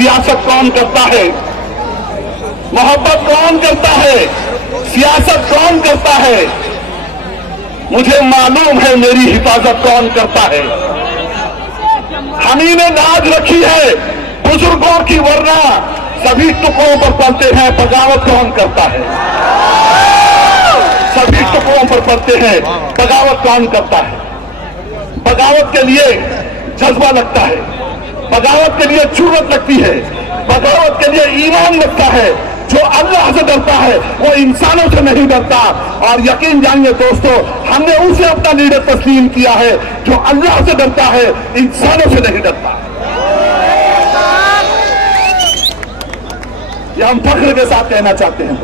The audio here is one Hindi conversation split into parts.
सियासत कौन करता है, मोहब्बत कौन करता है, सियासत कौन करता है, मुझे मालूम है मेरी हिफाजत कौन करता है। हम ही ने लाज रखी है बुजुर्गों की, वरना सभी टुकड़ों पर पलते हैं, बगावत कौन करता है। सभी टुकड़ों पर पलते हैं, बगावत कौन करता है। बगावत के लिए जज्बा लगता है, बगावत के लिए जुर्रत लगती है, बगावत के लिए ईमान लगता है। जो अल्लाह से डरता है वो इंसानों से नहीं डरता। और यकीन जानिए दोस्तों, हमने उसे अपना लीडर तस्लीम किया है जो अल्लाह से डरता है, इंसानों से नहीं डरता। ये हम फख्र के साथ कहना चाहते हैं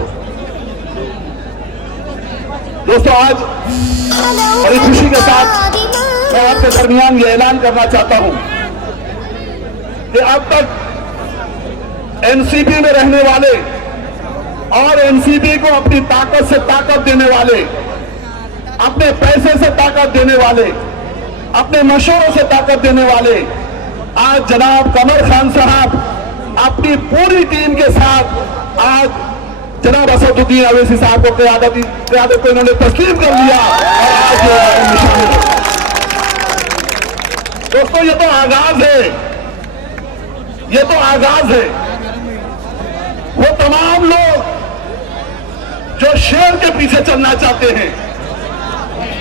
दोस्तों। आज बड़ी खुशी के साथ मैं आपके दरमियान ये ऐलान करना चाहता हूं कि अब तक एनसीपी में रहने वाले और एनसीपी को अपनी ताकत से ताकत देने वाले, अपने पैसे से ताकत देने वाले, अपने मशवरों से ताकत देने वाले, आज जनाब कमर खान साहब अपनी पूरी टीम के साथ आज जनाब असदुद्दीन अवैसी साहब को क़यादत को इन्होंने तस्लीम कर लिया। और आज दोस्तों ये तो आगाज है, ये तो आगाज है। वो तमाम लोग जो शेर के पीछे चलना चाहते हैं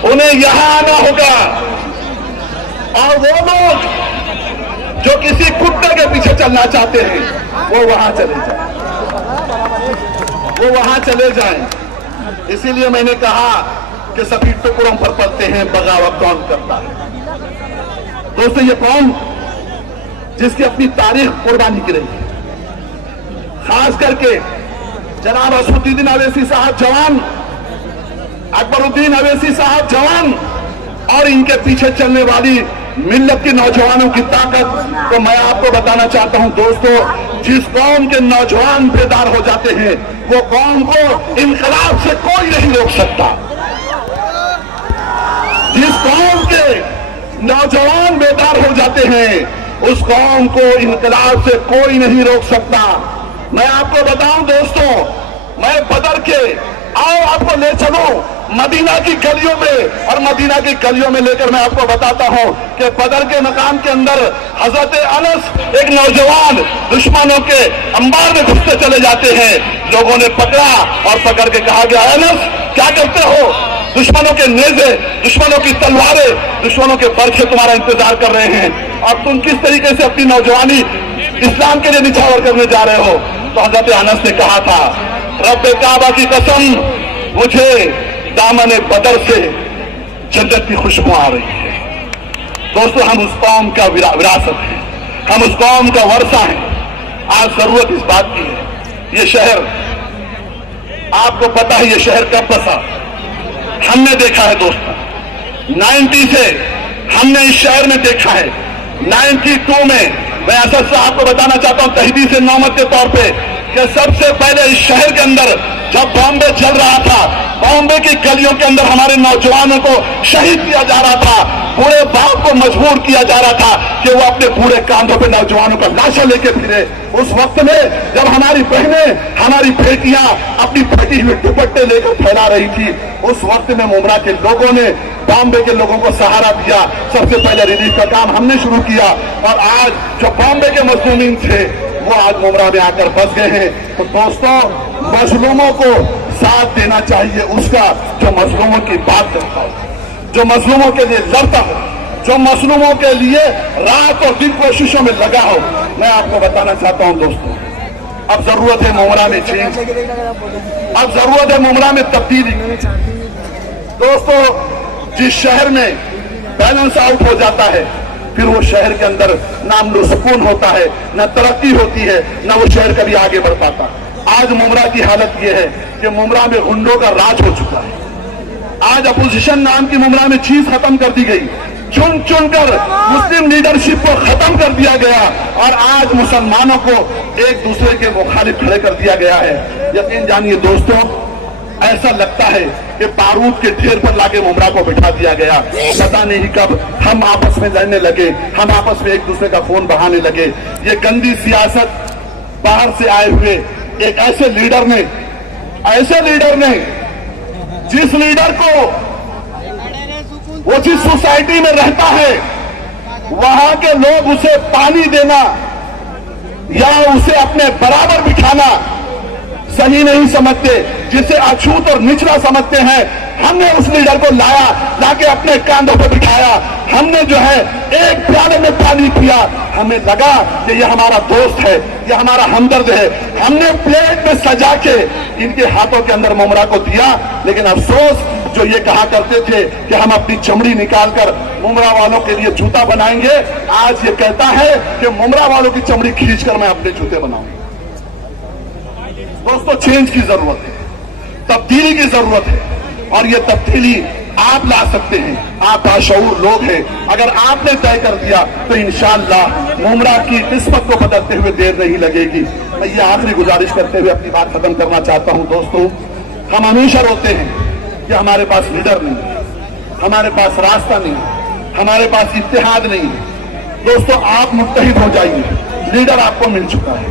उन्हें यहां आना होगा, और वो लोग जो किसी कुत्ते के पीछे चलना चाहते हैं वो वहां चले जाएं, वो वहां चले जाएं। इसीलिए मैंने कहा कि सभी टुकड़ों पर पलते हैं, बगावत कौन करता है। दोस्तों ये कौन जिसकी अपनी तारीख कुर्बानी की रही है, खास करके जनाब असदुद्दीन अवैसी साहब जवान, अकबरुद्दीन अवैसी साहब जवान, और इनके पीछे चलने वाली मिल्लत के नौजवानों की ताकत को मैं आपको बताना चाहता हूं दोस्तों। जिस कौम के नौजवान बेदार हो जाते हैं वो कौम को इनकलाब से कोई नहीं रोक सकता। जिस कौम के नौजवान बेदार हो जाते हैं उस कौम को इनकलाब से कोई नहीं रोक सकता। मैं आपको बताऊं दोस्तों, मैं बदर के आओ आपको ले चलो मदीना की गलियों में, और मदीना की गलियों में लेकर मैं आपको बताता हूं कि बदर के मकाम के अंदर हजरत अनस, एक नौजवान दुश्मनों के अंबार में घुसते चले जाते हैं। लोगों ने पकड़ा और पकड़ के कहा गया, अनस क्या करते हो? दुश्मनों के नेज़े, दुश्मनों की तलवारें, दुश्मनों के बरछे तुम्हारा इंतजार कर रहे हैं, और तुम किस तरीके से अपनी नौजवानी इस्लाम के लिए निछावर करने जा रहे हो? तो हजरत अनस ने कहा था, रब्बे काबा की कसम, मुझे दामन बदर से जन्नत की खुशबू आ रही है। दोस्तों हम उस कौम का विरासत है, हम उस कौम का वर्षा है। आज जरूरत इस बात की है, ये शहर आपको पता है ये शहर कब बसा? हमने देखा है दोस्तों, 90 से हमने इस शहर में देखा है। 92 में मैं असद साहब को बताना चाहता हूं तहदीद से नौमत के तौर पे कि सबसे पहले इस शहर के अंदर जब बॉम्बे चल रहा था, बॉम्बे की गलियों के अंदर हमारे नौजवानों को शहीद किया जा रहा था, बूढ़े बाप को मजबूर किया जा रहा था कि वो अपने बूढ़े कांधों पे नौजवानों का लाशा लेके फिरे। उस वक्त में जब हमारी बहनें, हमारी बेटियां अपनी फटी हुई दुपट्टे लेकर फैला रही थी, उस वक्त में मुमरा के लोगों ने बॉम्बे के लोगों को सहारा दिया। सबसे पहले रिलीफ का काम हमने शुरू किया, और आज जो बॉम्बे के मजलूमीन थे वो आज मुमरा में आकर बस गए हैं। तो दोस्तों मजलूमों को साथ देना चाहिए उसका जो मजलूमों की बात करता हो, जो मजलूमों के लिए लड़ता हो, जो मजलूमों के लिए रात और दिन कोशिशों में लगा हो। मैं आपको बताना चाहता हूं दोस्तों, अब जरूरत है मुमरा में चेंज, अब जरूरत है मुमरा में तब्दीली। दोस्तों जिस शहर में बैलेंस आउट हो जाता है फिर वो शहर के अंदर ना सुकून होता है, ना तरक्की होती है, ना वो शहर कभी आगे बढ़ पाता। आज मुमरा की हालत ये है कि मुमरा में गुंडों का राज हो चुका है। आज अपोजिशन नाम की मुमरा में चीज खत्म कर दी गई, चुन चुनकर मुस्लिम लीडरशिप को खत्म कर दिया गया, और आज मुसलमानों को एक दूसरे के मुखालिफ खड़े कर दिया गया है। यकीन जानिए दोस्तों, ऐसा लगता है कि बारूद के ढेर पर लाके मुमरा को बिठा दिया गया। पता नहीं कब हम आपस में लड़ने लगे, हम आपस में एक दूसरे का खून बहाने लगे। ये गंदी सियासत बाहर से आए हुए एक ऐसे लीडर ने जिस लीडर को वो जिस सोसाइटी में रहता है वहां के लोग उसे पानी देना या उसे अपने बराबर बिठाना सही नहीं समझते, जिसे अछूत और निचला समझते हैं, हमने उस लीडर को लाके अपने कांधों पर बिठाया। हमने जो है एक प्याले में पानी पिया, हमें लगा कि यह हमारा दोस्त है, यह हमारा हमदर्द है। हमने प्लेट में सजा के इनके हाथों के अंदर मुमरा को दिया। लेकिन अफसोस, जो ये कहा करते थे कि हम अपनी चमड़ी निकालकर मुमरा वालों के लिए जूता बनाएंगे, आज ये कहता है कि मुमरा वालों की चमड़ी खींचकर मैं अपने जूते बनाऊंगा। दोस्तों, चेंज की जरूरत है, तब्दीली की जरूरत है, और ये तब्दीली आप ला सकते हैं। आप बाशऊर लोग हैं, अगर आपने तय कर दिया तो इंशाअल्लाह मुमरा की किस्मत को बदलते हुए देर नहीं लगेगी। मैं ये आखिरी गुजारिश करते हुए अपनी बात खत्म करना चाहता हूं। दोस्तों, हम हमेशा रोते हैं कि हमारे पास लीडर नहीं है, हमारे पास रास्ता नहीं है, हमारे पास इत्तेहाद नहीं है। दोस्तों, आप मुत्तहिद हो जाइए, लीडर आपको मिल चुका है।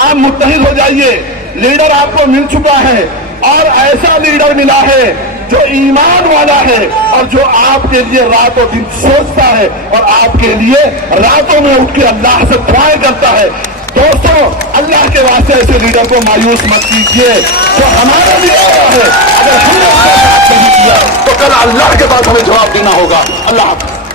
आप मुत्तहिद हो जाइए, लीडर आपको मिल चुका है, और ऐसा लीडर मिला है जो ईमान वाला है और जो आपके लिए रातों दिन सोचता है और आपके लिए रातों में उठ के अल्लाह से दुआएं करता है। दोस्तों, अल्लाह के वास्ते ऐसे लीडर को मायूस मत कीजिए जो हमारे लिए आया है। अगर हमने उसका साथ नहीं किया तो कल अल्लाह के पास हमें जवाब देना होगा। अल्लाह हाफ़िज़।